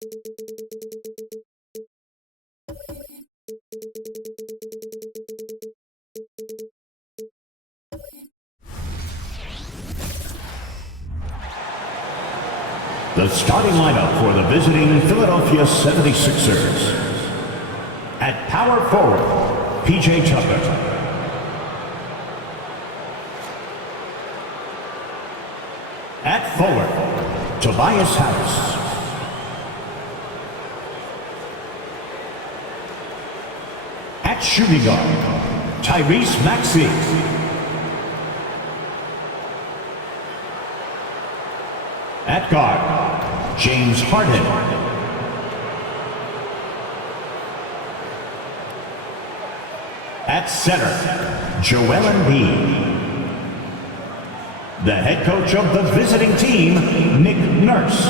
The starting lineup for the visiting Philadelphia 76ers. At power forward, P.J. Tucker. At forward, Tobias Harris. At shooting guard, Tyrese Maxey. At guard, James Harden. At center, Joel Embiid. The head coach of the visiting team, Nick Nurse.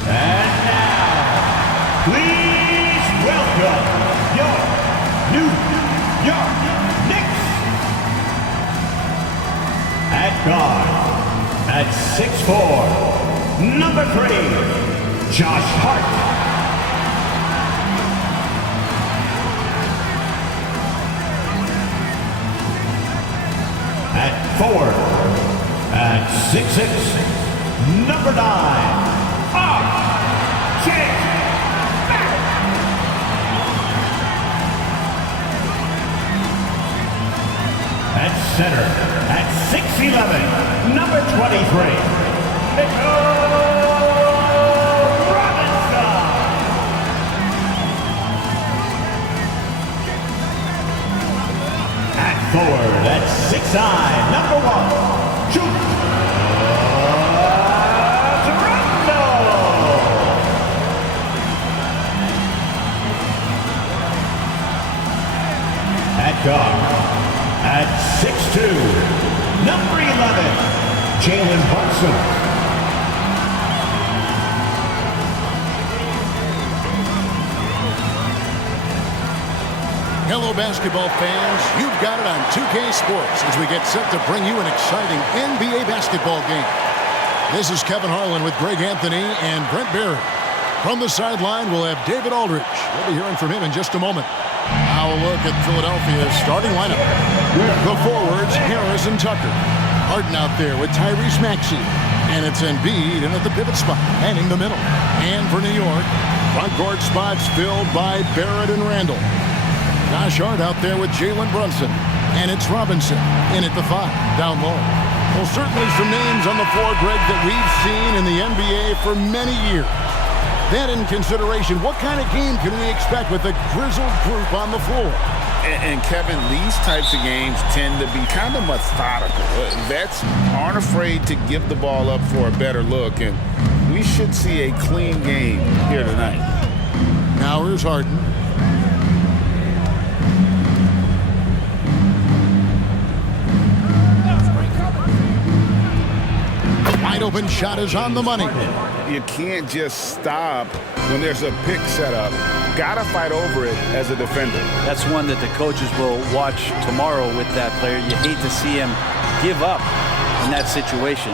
And now, please welcome your New York Knicks. At guard, at 6'4", number 3, Josh Hart. At forward, at 6'6", number 9, R.J. Barrett. At center, at 6'11", number 23, Mitchell Robinson. At forward, at 6'9", number 1, Julius Randle. At guard, at 6'2", number 11, Jalen Brunson. Hello, basketball fans. You've got it on 2K Sports as we get set to bring you an exciting NBA basketball game. This is Kevin Harlan with Greg Anthony and Brent Barry. From the sideline, we'll have David Aldridge. We'll be hearing from him in just a moment. Now a look at Philadelphia's starting lineup. The forwards, Harris and Tucker. Harden out there with Tyrese Maxey. And it's Embiid in at the pivot spot, manning the middle. And for New York, front court spots filled by Barrett and Randle. Josh Hart out there with Jalen Brunson. And it's Robinson in at the 5, down low. Well, certainly some names on the floor, Greg, that we've seen in the NBA for many years. That in consideration, what kind of game can we expect with a grizzled group on the floor? And Kevin, these types of games tend to be kind of methodical. Vets aren't afraid to give the ball up for a better look, and we should see a clean game here tonight. Now here's Harden. Wide open shot is on the money. You can't just stop when there's a pick set up. Gotta fight over it as a defender. That's one that the coaches will watch tomorrow with that player. You hate to see him give up in that situation.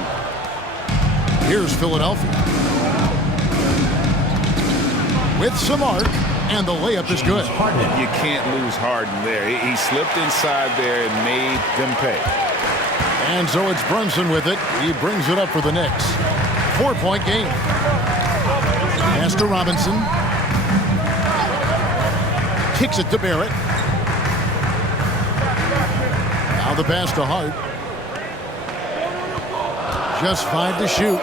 Here's Philadelphia. With some arc, and the layup is good. You can't lose Harden there. He slipped inside there and made them pay. And so it's Brunson with it. He brings it up for the Knicks. 4-point game. Pass to Robinson. Kicks it to Barrett. Now the pass to Hart. Just 5 to shoot.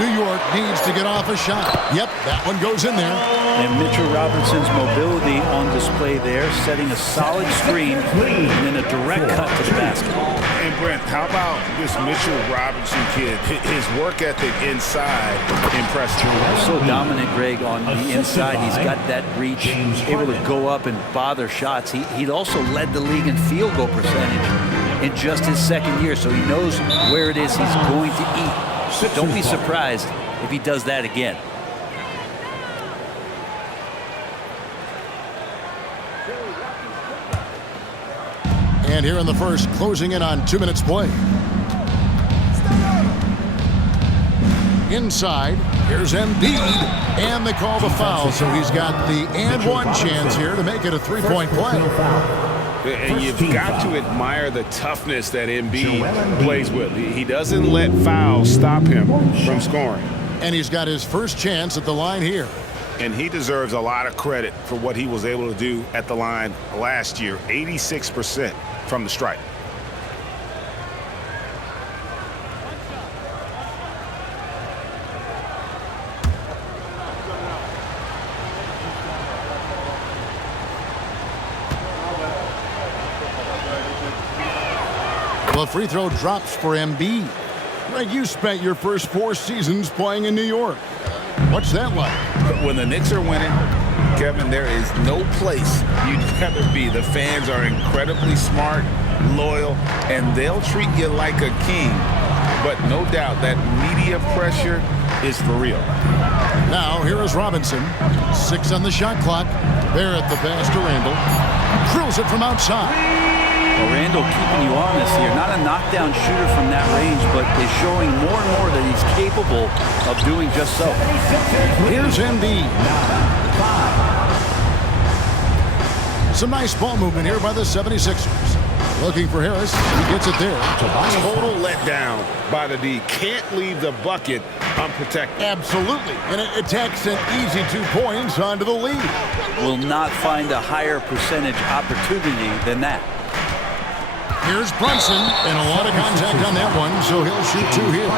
New York needs to get off a shot. Yep, that one goes in there. And Mitchell Robinson's mobility on display there, setting a solid screen and then a direct cut to the basket. And Brent, how about this Mitchell Robinson kid? His work ethic inside impressed me. So dominant, Greg, on the inside. He's got that reach, able to go up and bother shots. He also led the league in field goal percentage in just his second year, so he knows where it is he's going to eat. Don't be surprised if he does that again. And here in the first, closing in on 2 minutes play. Inside, here's Embiid, and they call the foul, so he's got the and one chance here to make it a three-point play. And you've got to admire the toughness that Embiid plays with. He doesn't let fouls stop him from scoring. And he's got his first chance at the line here. And he deserves a lot of credit for what he was able to do at the line last year, 86% from the stripe. The free throw drops for Embiid. Greg, you spent your first 4 seasons playing in New York. What's that like? When the Knicks are winning, Kevin, there is no place you'd rather be. The fans are incredibly smart, loyal, and they'll treat you like a king. But no doubt that media pressure is for real. Now, here is Robinson. 6 on the shot clock. Barrett the pass to Randall. Drills it from outside. Well, Randall keeping you honest here. Not a knockdown shooter from that range, but is showing more and more that he's capable of doing just so. Here's Embiid. Some nice ball movement here by the 76ers. Looking for Harris. He gets it there. Total letdown by the D. Can't leave the bucket unprotected. Absolutely. And it takes an easy 2 points onto the lead. Will not find a higher percentage opportunity than that. Here's Brunson, and a lot of contact on that one, so he'll shoot 2 here.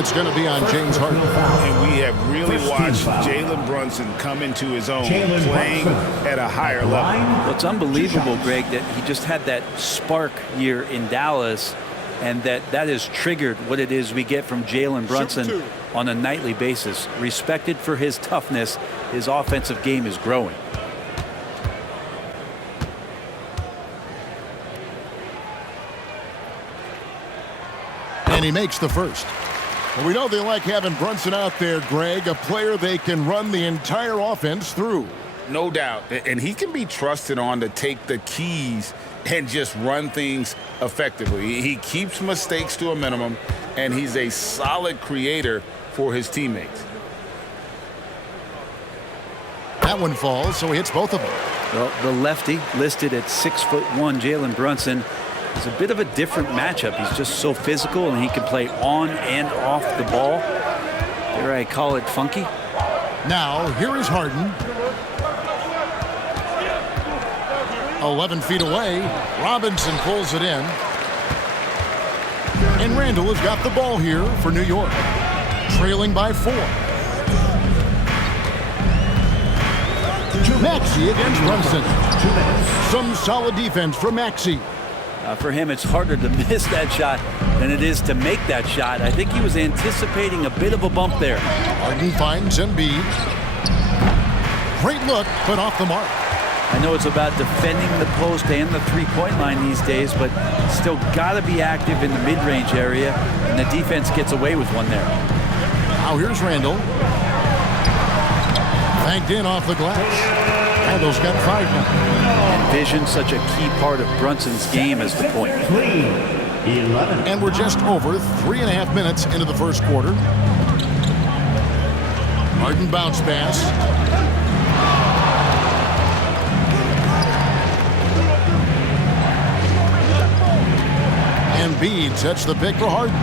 It's going to be on James Harden. And we have really watched Jalen Brunson come into his own, playing at a higher level. What's unbelievable, Greg, that he just had that spark year in Dallas, and that has triggered what it is we get from Jalen Brunson on a nightly basis. Respected for his toughness, his offensive game is growing. And he makes the first. Well, we know they like having Brunson out there, Greg, a player they can run the entire offense through. No doubt. And he can be trusted on to take the keys and just run things effectively. He keeps mistakes to a minimum, and he's a solid creator for his teammates. That one falls, so he hits both of them. Well, the lefty listed at 6'1", Jalen Brunson, is a bit of a different matchup. He's just so physical, and he can play on and off the ball. Dare I call it funky? Now, here is Harden. 11 feet away. Robinson pulls it in. And Randall has got the ball here for New York. Trailing by 4. Maxey against Brunson. Some solid defense from Maxey. For him, it's harder to miss that shot than it is to make that shot. I think he was anticipating a bit of a bump there. Harden finds Embiid. Great look, but off the mark. I know it's about defending the post and the three-point line these days, but still got to be active in the mid-range area, and the defense gets away with one there. Now here's Randall. Banked in off the glass. Randall's got 5 now. Vision, such a key part of Brunson's game as the point. 11. And we're just over 3.5 minutes into the first quarter. Harden bounce pass. Embiid sets the pick for Harden.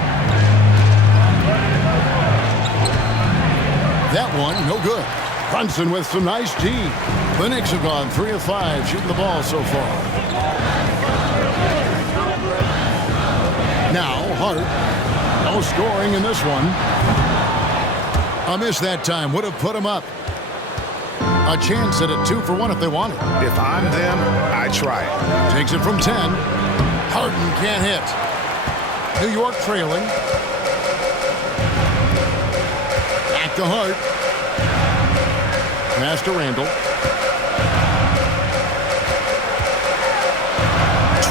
That one, no good. Brunson with some nice D. The Knicks have gone 3 of 5 shooting the ball so far. Now, Hart. No scoring in this one. A miss that time would have put him up. A chance at a 2 for 1 if they want it. If I'm them, I try it. Takes it from 10. Harden can't hit. New York trailing. Back to Hart. Pass to Randall.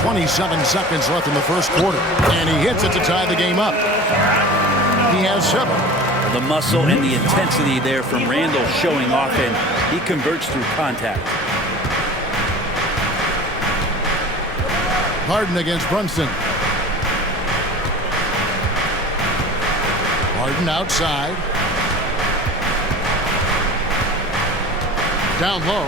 27 seconds left in the first quarter. And he hits it to tie the game up. He has 7. The muscle and the intensity there from Randall showing off, and he converts through contact. Harden against Brunson. Harden outside. Down low.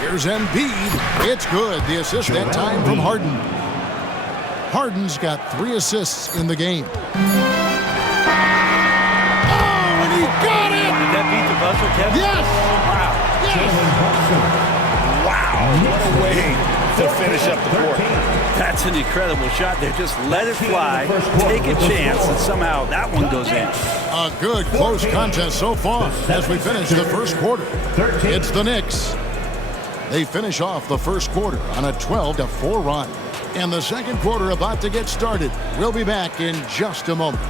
Here's Embiid. It's good. The assist that time from Harden. Harden's got 3 assists in the game. Oh, and he got it! Did that beat the buzzer, Kevin? Yes! Wow. Wow, what a way to finish up the court. That's an incredible shot there. Just let it fly, take a chance, and somehow that one goes in. A good close contest so far as we finish the first quarter. It's the Knicks. They finish off the first quarter on a 12-4 run. And the second quarter about to get started. We'll be back in just a moment.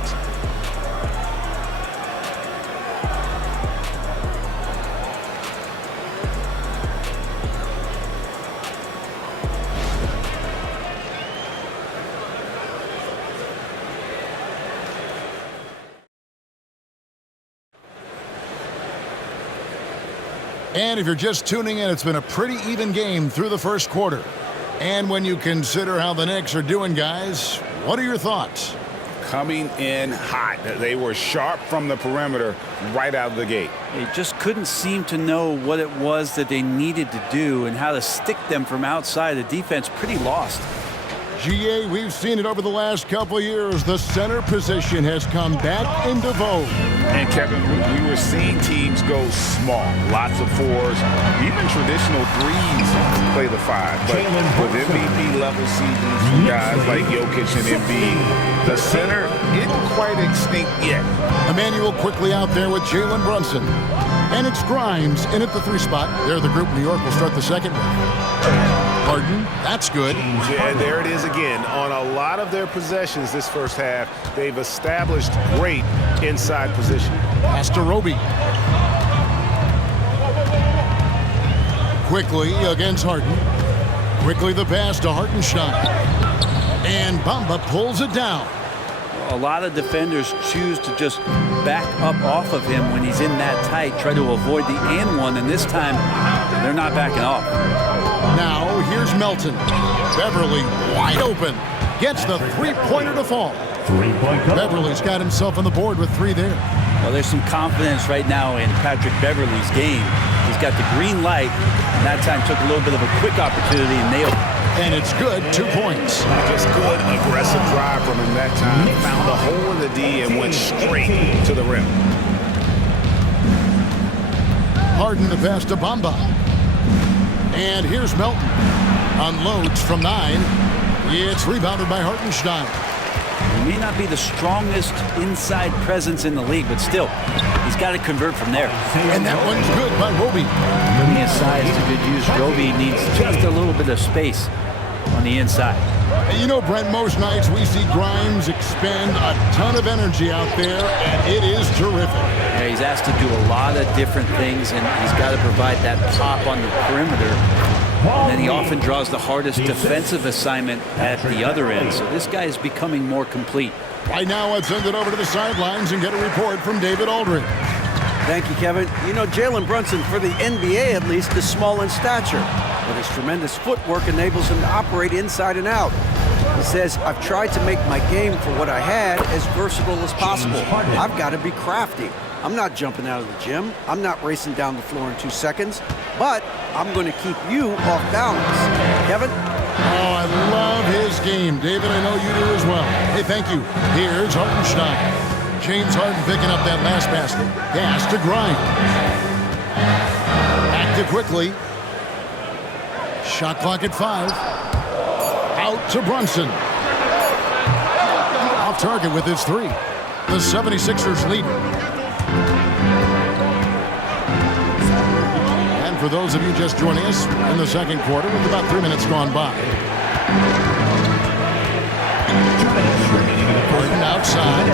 And if you're just tuning in, it's been a pretty even game through the first quarter. And when you consider how the Knicks are doing, guys, what are your thoughts? Coming in hot. They were sharp from the perimeter right out of the gate. They just couldn't seem to know what it was that they needed to do and how to stick them from outside. The defense pretty lost. GA, we've seen it over the last couple of years. The center position has come back into vogue. And Kevin, we were seeing teams go small, lots of 4s, even traditional 3s play the 5. But with MVP level seasons from guys like Jokic and Embiid, the center isn't quite extinct yet. Emmanuel quickly out there with Jalen Brunson. And it's Grimes in at the 3 spot. They're the group New York will start the second with. Harden, that's good. Yeah, there it is again. On a lot of their possessions this first half, they've established great inside position. Pass to Roby. Quickly against Harden. Quickly the pass to Hartenstein. And Bamba pulls it down. A lot of defenders choose to just back up off of him when he's in that tight, try to avoid the and one, and this time they're not backing off. Now here's Melton. Beverly wide open. Gets the 3-pointer to fall. 3-point. Beverly's got himself on the board with 3 there. Well, there's some confidence right now in Patrick Beverly's game. He's got the green light, and that time took a little bit of a quick opportunity and nailed it. And it's good, 2 points. Just good, aggressive drive from him that time. Found a hole in the D and went straight to the rim. Harden to pass to Bamba. And here's Melton. Unloads from 9. It's rebounded by Hartenstein. He may not be the strongest inside presence in the league, but still, he's got to convert from there. And that one's good by Roby. Giving his size to good use. Roby needs just a little bit of space on the inside. And you know, Brent, most nights we see Grimes expend a ton of energy out there, and it is terrific. Yeah, he's asked to do a lot of different things, and he's got to provide that pop on the perimeter. And then he often draws the hardest defensive assignment at the other end. So this guy is becoming more complete. Right now, let's send it over to the sidelines and get a report from David Aldridge. Thank you, Kevin. You know, Jalen Brunson, for the NBA at least, is small in stature, but his tremendous footwork enables him to operate inside and out. He says, I've tried to make my game for what I had as versatile as possible. I've got to be crafty. I'm not jumping out of the gym. I'm not racing down the floor in 2 seconds, but I'm going to keep you off balance. Kevin? Oh, I love his game. David, I know you do as well. Hey, thank you. Here's Hartenstein. James Harden picking up that last basket. Pass to Grimes. Active quickly. Shot clock at 5. Out to Brunson. Off target with his 3. The 76ers lead. And for those of you just joining us in the second quarter, with about 3 minutes gone by. Harden outside.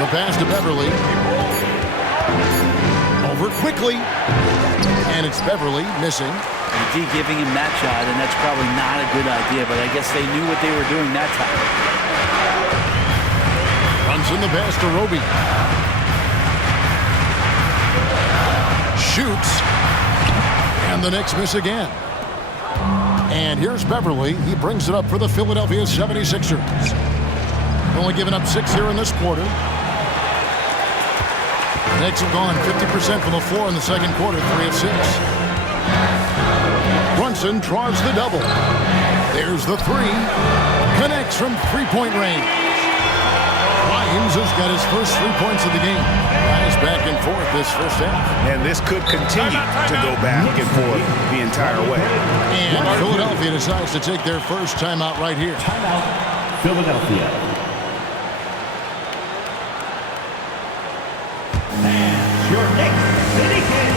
The pass to Beverly. Over quickly. And it's Beverly missing. D giving him that shot, and that's probably not a good idea, but I guess they knew what they were doing that time. Runs in the pass to Roby. Shoots. And the Knicks miss again. And here's Beverly. He brings it up for the Philadelphia 76ers. Only given up 6 here in this quarter. The Knicks have gone 50% from the floor in the second quarter, 3 of 6. Brunson draws the double. There's the three. Connects from three-point range. Williams has got his first 3 points of the game. Guys back and forth this first half. And this could continue to go back and forth the entire way. And Philadelphia decides to take their first timeout right here. Timeout, Philadelphia. And your Knicks City Kings.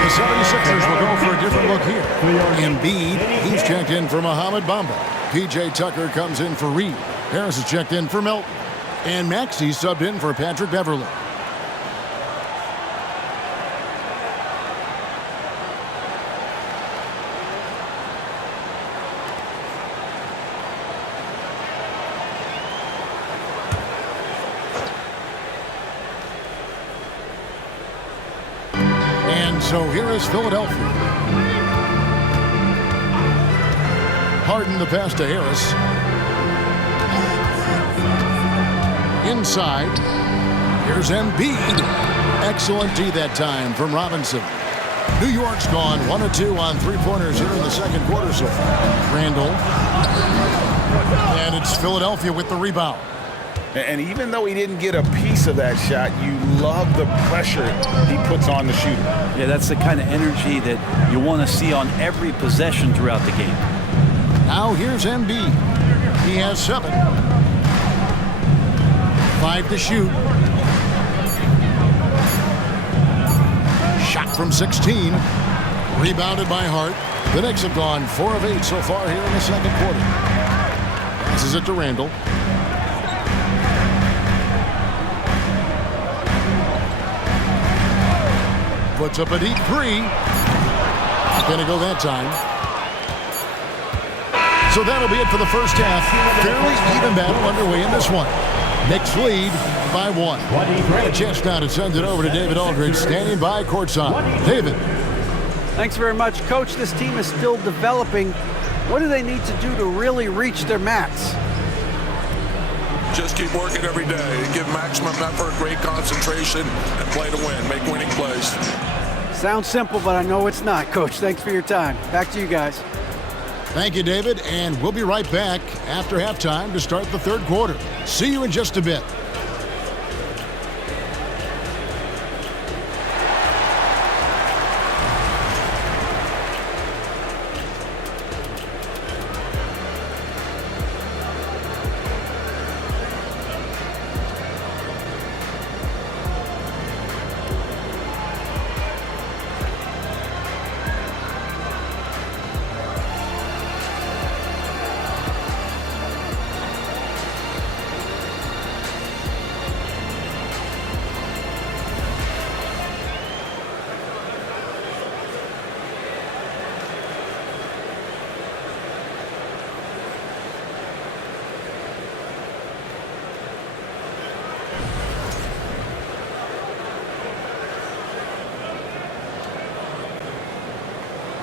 The 76ers will go for a different look here. Embiid, he's checked in for Mohamed Bamba. P.J. Tucker comes in for Reed. Harris is checked in for Melton. And Maxey subbed in for Patrick Beverly. So here is Philadelphia. Harden the pass to Harris. Inside. Here's Embiid. Excellent D that time from Robinson. New York's gone 1 of 2 on three-pointers here in the second quarter so far. Randall. And it's Philadelphia with the rebound. And even though he didn't get a piece of that shot, you love the pressure he puts on the shooter. Yeah, that's the kind of energy that you want to see on every possession throughout the game. Now here's Embiid. He has 7. 5 to shoot. Shot from 16. Rebounded by Hart. The Knicks have gone 4 of 8 so far here in the second quarter. Passes it to Randall. Puts up a deep 3. Not going to go that time. So that'll be it for the first half. Fairly even battle underway in this one. Knicks lead by 1. A chance now to send it over to David Aldridge, standing by courtside. David. Thanks very much, Coach. This team is still developing. What do they need to do to really reach their mats? Just keep working every day and give maximum effort, great concentration, and play to win. Make winning plays. Sounds simple, but I know it's not, Coach. Thanks for your time. Back to you guys. Thank you, David, and we'll be right back after halftime to start the third quarter. See you in just a bit.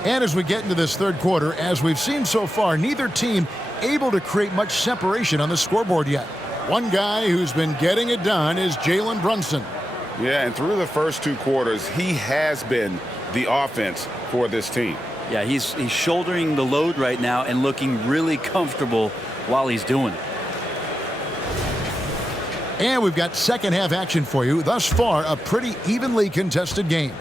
And as we get into this third quarter, as we've seen so far, neither team able to create much separation on the scoreboard yet. One guy who's been getting it done is Jalen Brunson. Yeah, and through the first 2 quarters, he has been the offense for this team. Yeah, he's shouldering the load right now and looking really comfortable while he's doing it. And we've got second half action for you. Thus far, a pretty evenly contested game.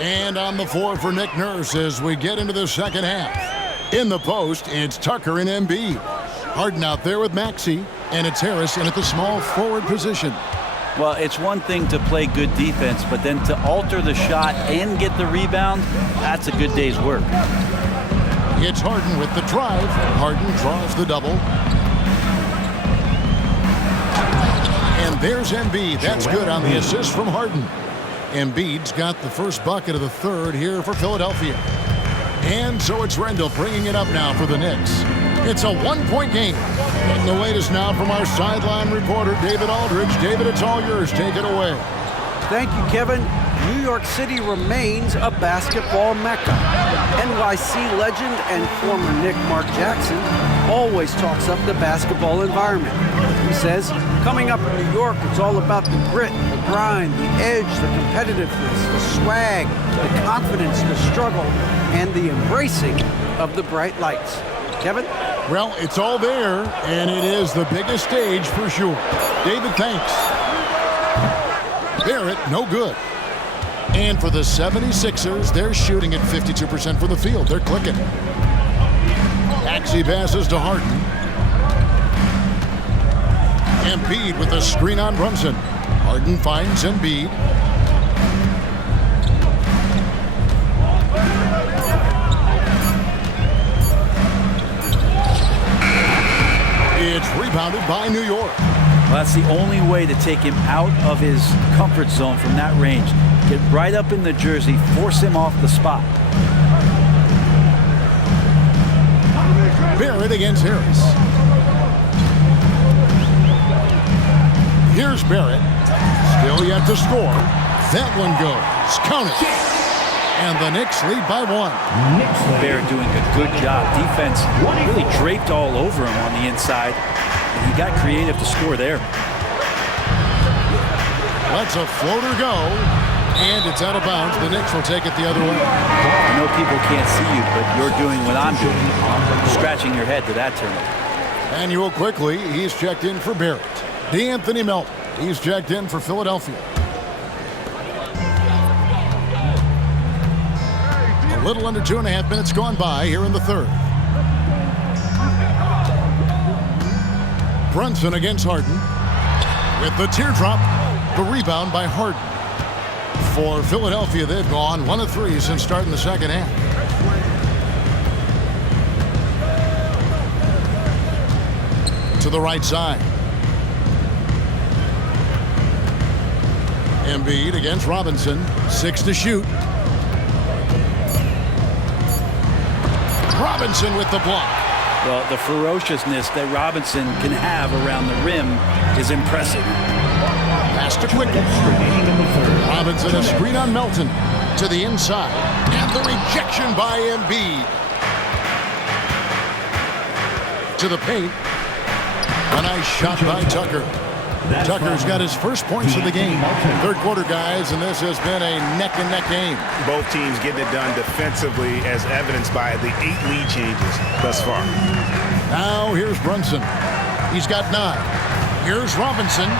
And on the floor for Nick Nurse as we get into the second half. In the post, it's Tucker and Embiid. Harden out there with Maxey, and it's Harris in at the small forward position. Well, it's one thing to play good defense, but then to alter the shot and get the rebound, that's a good day's work. It's Harden with the drive. Harden draws the double. And there's Embiid. That's good on the assist from Harden. Embiid's got the first bucket of the third here for Philadelphia. And so it's Rendell bringing it up now for the Knicks. It's a one-point game. Getting the latest now from our sideline reporter, David Aldridge. David, it's all yours. Take it away. Thank you, Kevin. New York City remains a basketball mecca. NYC legend and former Knick Mark Jackson always talks up the basketball environment. He says, coming up in New York, it's all about the grit, the grind, the edge, the competitiveness, the swag, the confidence, the struggle, and the embracing of the bright lights. Kevin? Well, it's all there, and it is the biggest stage for sure. David, thanks. Barrett, no good. And for the 76ers, they're shooting at 52% from the field. They're clicking. Maxey passes to Harden. Embiid with a screen on Brunson. Harden finds Embiid. It's rebounded by New York. Well, that's the only way to take him out of his comfort zone from that range. Get right up in the jersey, force him off the spot. Barrett against Harris. Here's Barrett. Still yet to score. That one goes. Count it. And the Knicks lead by 1. Barrett doing a good job. Defense really draped all over him on the inside. And he got creative to score there. Lets a floater go. And it's out of bounds. The Knicks will take it the other way. I know people can't see you, but you're doing what I'm doing. Scratching your head to that turnover. Manuel quickly. He's checked in for Barrett. DeAnthony Melton. He's checked in for Philadelphia. A little under 2.5 minutes gone by here in the third. Brunson against Harden. With the teardrop, the rebound by Harden. For Philadelphia, they've gone 1 of 3 since starting the second half. To the right side. Embiid against Robinson. 6 to shoot. Robinson with the block. Well, the ferociousness that Robinson can have around the rim is impressive. Pass to Quicken. Robinson a screen on Melton. To the inside. And the rejection by Embiid. To the paint. A nice shot by Tucker. Tucker's got his first points of the game. Third quarter, guys, and this has been a neck-and-neck game. Both teams getting it done defensively, as evidenced by the 8 lead changes thus far. Now here's Brunson. He's got 9. Here's Robinson.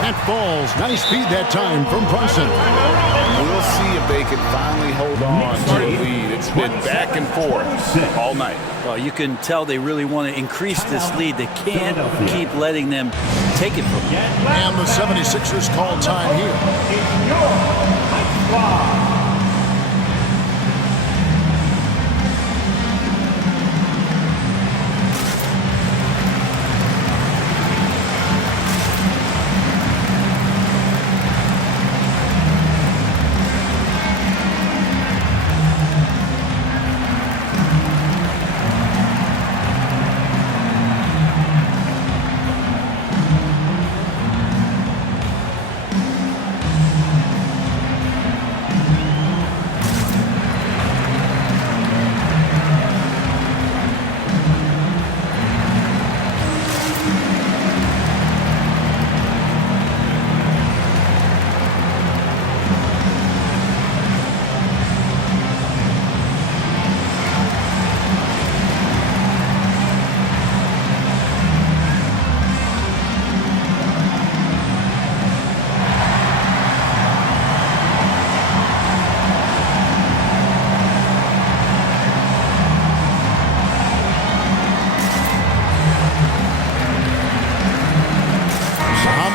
That falls. Nice feed that time from Brunson. We'll see if they can finally hold on to the lead. It's been back and forth all night. Well, you can tell they really want to increase this lead. They can't keep letting them take it from them. And the 76ers call time here.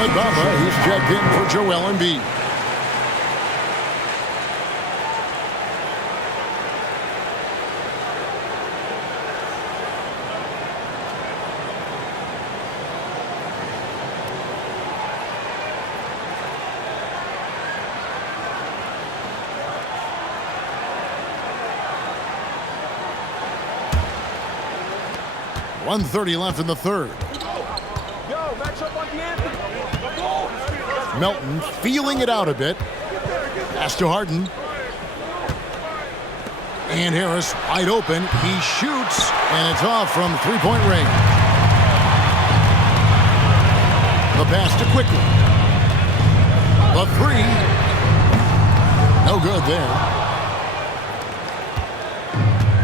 right, Bubba. He's checked in for Joel Embiid. .130 left in the third. Melton feeling it out a bit. Pass to Harden. And Harris wide open. He shoots, and it's off from three-point range. The pass to Quickly. The three. No good there.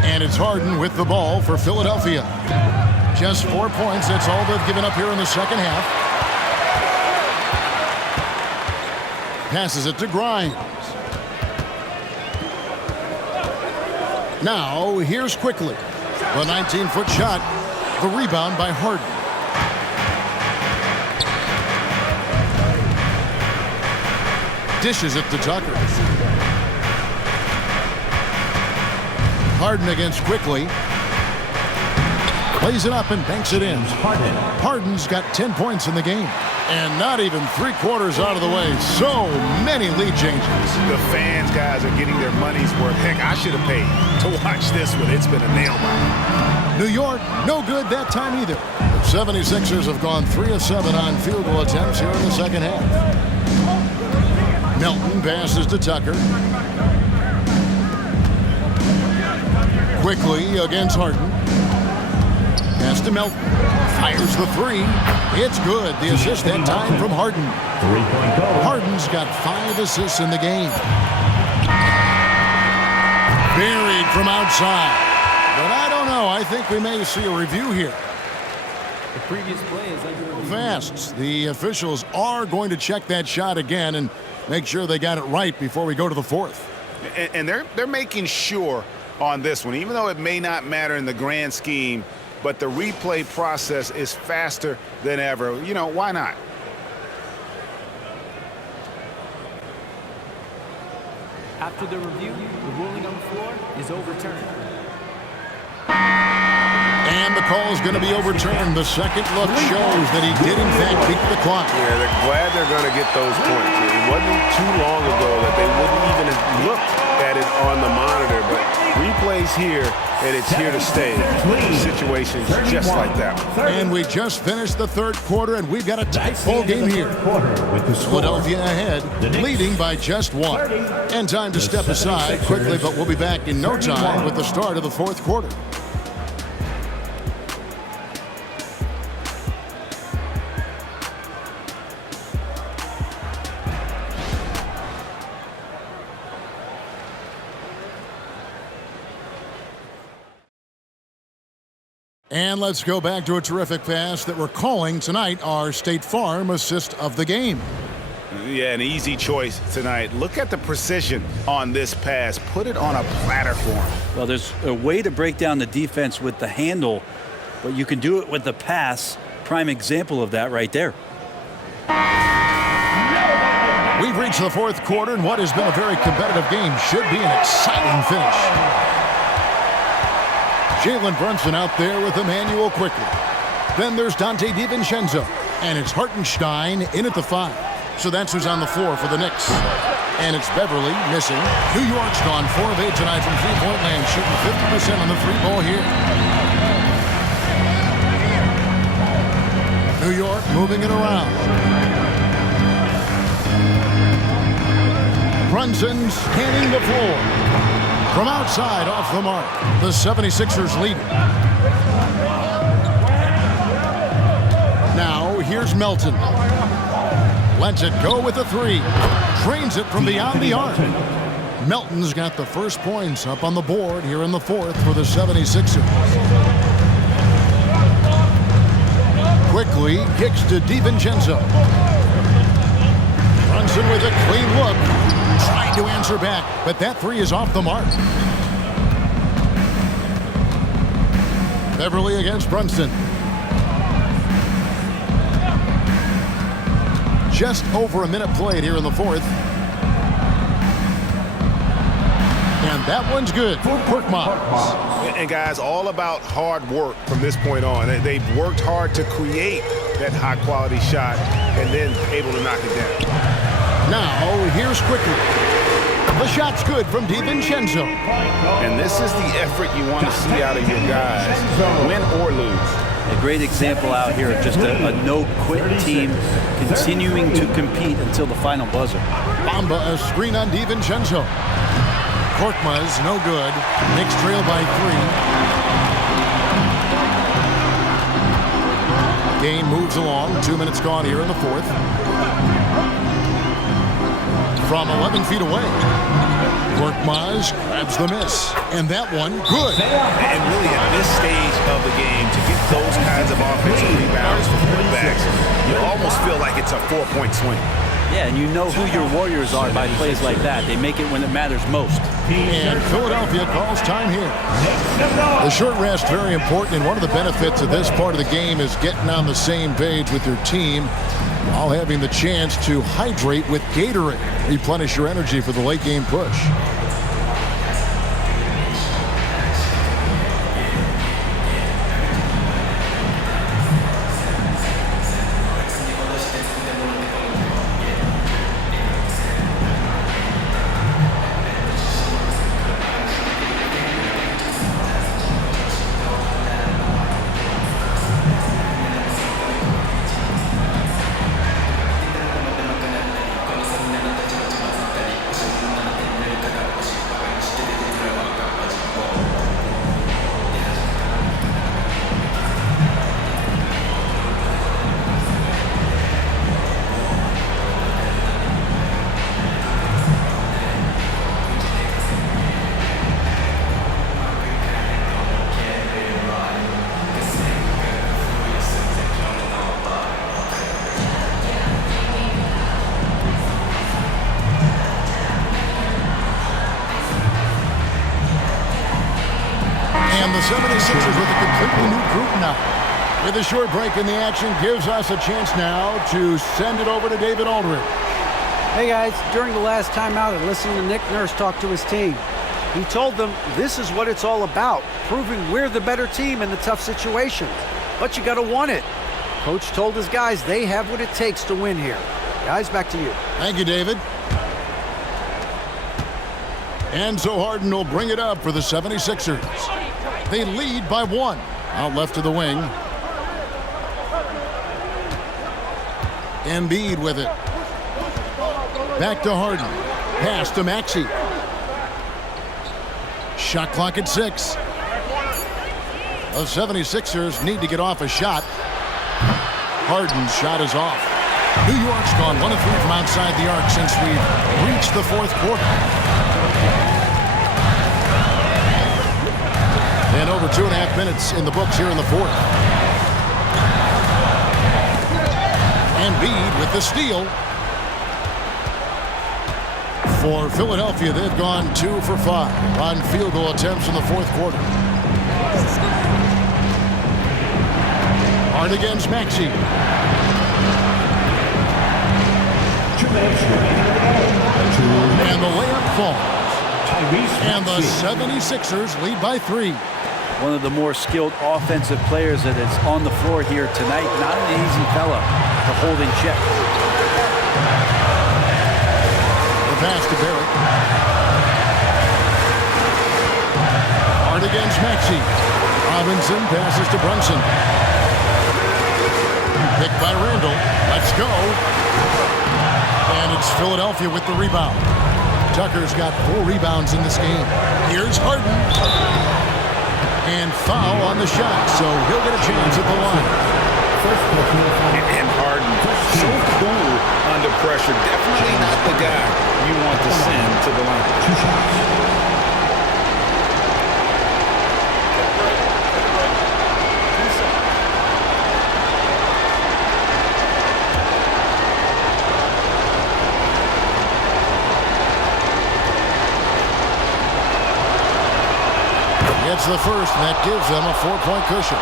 And it's Harden with the ball for Philadelphia. Just 4 points. That's all they've given up here in the second half. Passes it to Grimes. Now, here's Quickly. The 19-foot shot. The rebound by Harden. Dishes it to Tucker. Harden against Quickly. Plays it up and banks it in. Harden's got 10 points in the game. And not even 3/4 out of the way. So many lead changes. The fans, guys, are getting their money's worth. Heck, I should have paid to watch this one. It's been a nail-biter. New York, no good that time either. The 76ers have gone 3 of 7 on field goal attempts here in the second half. Melton passes to Tucker. Quickly against Harden. Pass to Melton. Fires the three. It's good. The assist that time from Harden. Three-point goal. Harden's got 5 assists in the game. Buried from outside. But I don't know. I think we may see a review here. The previous play is under review. Fast. The officials are going to check that shot again and make sure they got it right before we go to the fourth. And they're making sure on this one, even though it may not matter in the grand scheme, but the replay process is faster than ever. You know, why not? After the review, the ruling on the floor is overturned. And the call is going to be overturned. The second look shows that he did, in fact, beat the clock. Yeah, they're glad they're going to get those points. It wasn't too long ago that they wouldn't even have looked at it on the monitor, but replays here, and it's here to stay. Situations just like that. And we just finished the third quarter, and we've got a tight ball game here. Philadelphia ahead, leading by just 1. And time to step aside quickly, but we'll be back in no time with the start of the fourth quarter. And let's go back to a terrific pass that we're calling tonight our State Farm assist of the game. Yeah, an easy choice tonight. Look at the precision on this pass. Put it on a platter for him. Well, there's a way to break down the defense with the handle, but you can do it with the pass. Prime example of that right there. We've reached the fourth quarter, and what has been a very competitive game should be an exciting finish. Jalen Brunson out there with Emmanuel Quickly. Then there's Dante DiVincenzo. And it's Hartenstein in at the 5. So that's who's on the floor for the Knicks. And it's Beverly missing. New York's gone 4 of 8 tonight from three-point land, shooting 50% on the free ball here. New York moving it around. Brunson scanning the floor. From outside, off the mark. The 76ers lead. Now, here's Melton. Lets it go with a 3. Drains it from beyond the arc. Melton's got the first points up on the board here in the fourth for the 76ers. Quickly kicks to DiVincenzo. Brunson with a clean look. Trying to answer back, but that 3 is off the mark. Beverly against Brunson. Just over a minute played here in the fourth. And that one's good for Korkmaz. And guys, all about hard work from this point on. They've worked hard to create that high-quality shot and then able to knock it down. Now, here's quickly. The shot's good from DiVincenzo. And this is the effort you want to see out of your guys, win or lose. A great example out here of just a no-quit team continuing to compete until the final buzzer. Bamba, a screen on DiVincenzo. Korkmaz, no good. Knicks trail by 3. Game moves along. 2 minutes gone here in the fourth. From 11 feet away. Korkmaz grabs the miss. And that one, good. And really at this stage of the game, to get those kinds of offensive rebounds for quarterbacks, you almost feel like it's a 4-point swing. Yeah, and you know who your warriors are by plays like that. They make it when it matters most. And Philadelphia calls time here. The short rest, very important, and one of the benefits of this part of the game is getting on the same page with your team while having the chance to hydrate with Gatorade. Replenish your energy for the late game push. And the 76ers with a completely new group now. With a short break in the action gives us a chance now to send it over to David Aldridge. Hey guys, during the last timeout and listening to Nick Nurse talk to his team, he told them this is what it's all about, proving we're the better team in the tough situations. But you got to want it. Coach told his guys they have what it takes to win here. Guys, back to you. Thank you, David. And so Harden will bring it up for the 76ers. They lead by 1. Out left to the wing. Embiid with it. Back to Harden. Pass to Maxey. Shot clock at 6. The 76ers need to get off a shot. Harden's shot is off. New York's gone 1 of 3 from outside the arc since we've reached the fourth quarter. And over 2.5 minutes in the books here in the fourth. Embiid with the steal. For Philadelphia, they've gone 2 for 5 on field goal attempts in the fourth quarter. Hard against Maxey. And the layup falls. And the 76ers lead by 3. One of the more skilled offensive players that is on the floor here tonight. Not an easy fella to hold in check. The pass to Barrett. Hard against Maxey. Robinson passes to Brunson. Picked by Randall. Let's go. And it's Philadelphia with the rebound. Tucker's got 4 rebounds in this game. Here's Harden. And foul on the shot, so he'll get a chance at the line. And Harden, so cool under pressure. Definitely not the guy you want to send to the line. 2 shots. It's the first, and that gives them a 4-point cushion.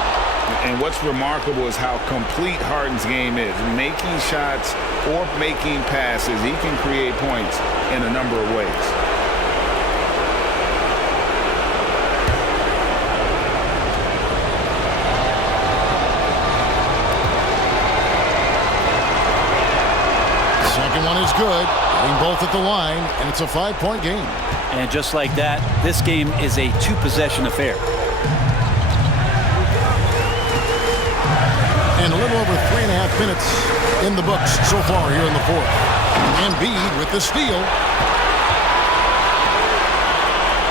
And what's remarkable is how complete Harden's game is. Making shots or making passes, he can create points in a number of ways. Second one is good. Getting both at the line, and it's a 5-point game. And just like that, this game is a 2-possession affair. And a little over 3.5 minutes in the books so far here in the fourth. Embiid with the steal.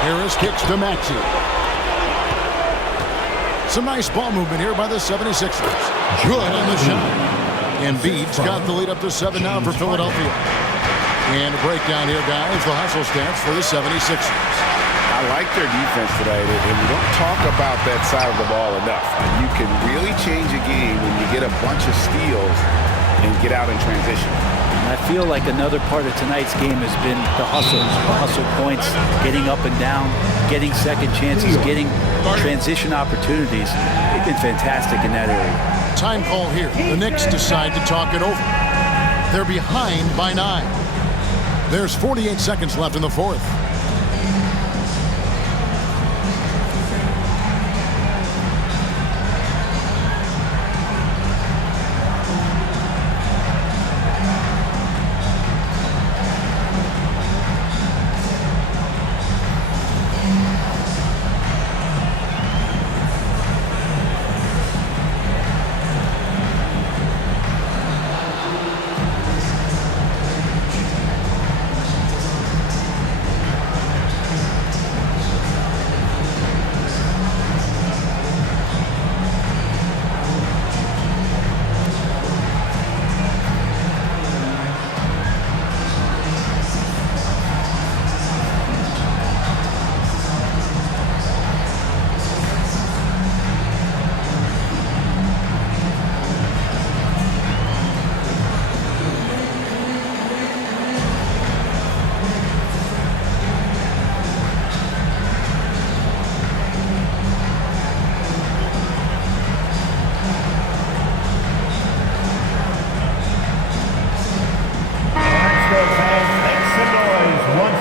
Harris kicks to Maxey. Some nice ball movement here by the 76ers. Good on the shot. Embiid's got the lead up to 7 now for Philadelphia. And a breakdown here, guys. The hustle stance for the 76ers. I like their defense tonight, and we don't talk about that side of the ball enough. You can really change a game when you get a bunch of steals and get out in transition. And I feel like another part of tonight's game has been the hustle points, getting up and down, getting second chances, getting transition opportunities. They've been fantastic in that area. Time call here. The Knicks decide to talk it over. They're behind by 9. There's 48 seconds left in the fourth.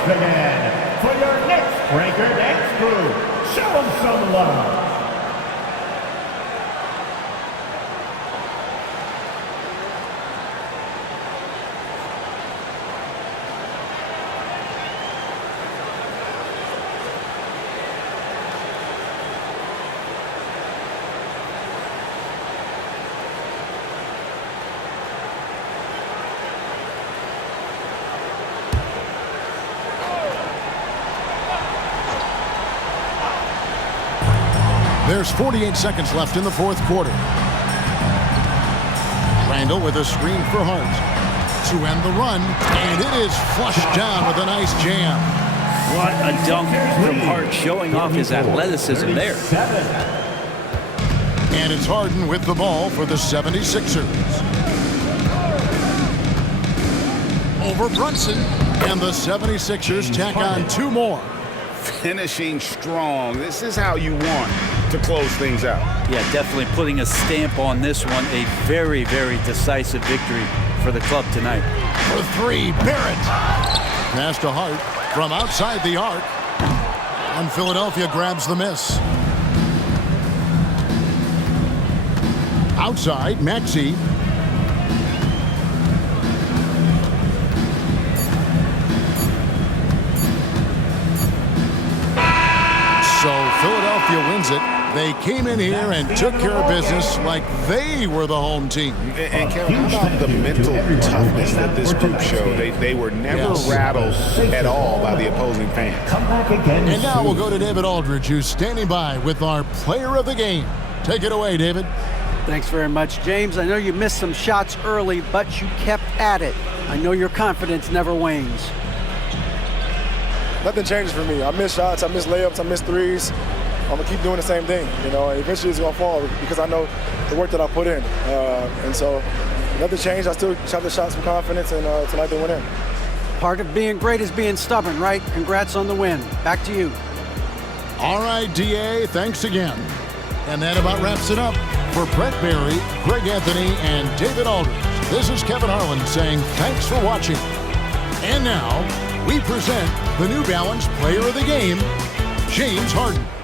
Again, for your next breaker dance crew, show them some love. There's 48 seconds left in the fourth quarter. Randall with a screen for Hart to end the run, and it is flushed down with a nice jam. What a dunk from Hart, showing off his athleticism there. And it's Harden with the ball for the 76ers. Over Brunson, and the 76ers tack on 2 more. Finishing strong. This is how you want to close things out. Yeah, definitely putting a stamp on this one. A very, very decisive victory for the club tonight. For 3, Barrett. Pass to Hart from outside the arc. And Philadelphia grabs the miss. Outside, Maxey. So Philadelphia wins it. They came in here and took care of business like they were the home team. And Kevin, how about the mental toughness that this group showed? They were never rattled at all by the opposing fans. Come back again. And now we'll go to David Aldridge, who's standing by with our player of the game. Take it away, David. Thanks very much, James. I know you missed some shots early, but you kept at it. I know your confidence never wanes. Nothing changes for me. I miss shots, I miss layups, I miss threes. I'm going to keep doing the same thing. You know, eventually it's going to fall because I know the work that I put in. And so nothing changed. I still shot the shots with confidence, and tonight they went in. Part of being great is being stubborn, right? Congrats on the win. Back to you. All right, DA, thanks again. And that about wraps it up. For Brent Barry, Greg Anthony, and David Aldridge, this is Kevin Harlan saying thanks for watching. And now, we present the New Balance Player of the Game, James Harden.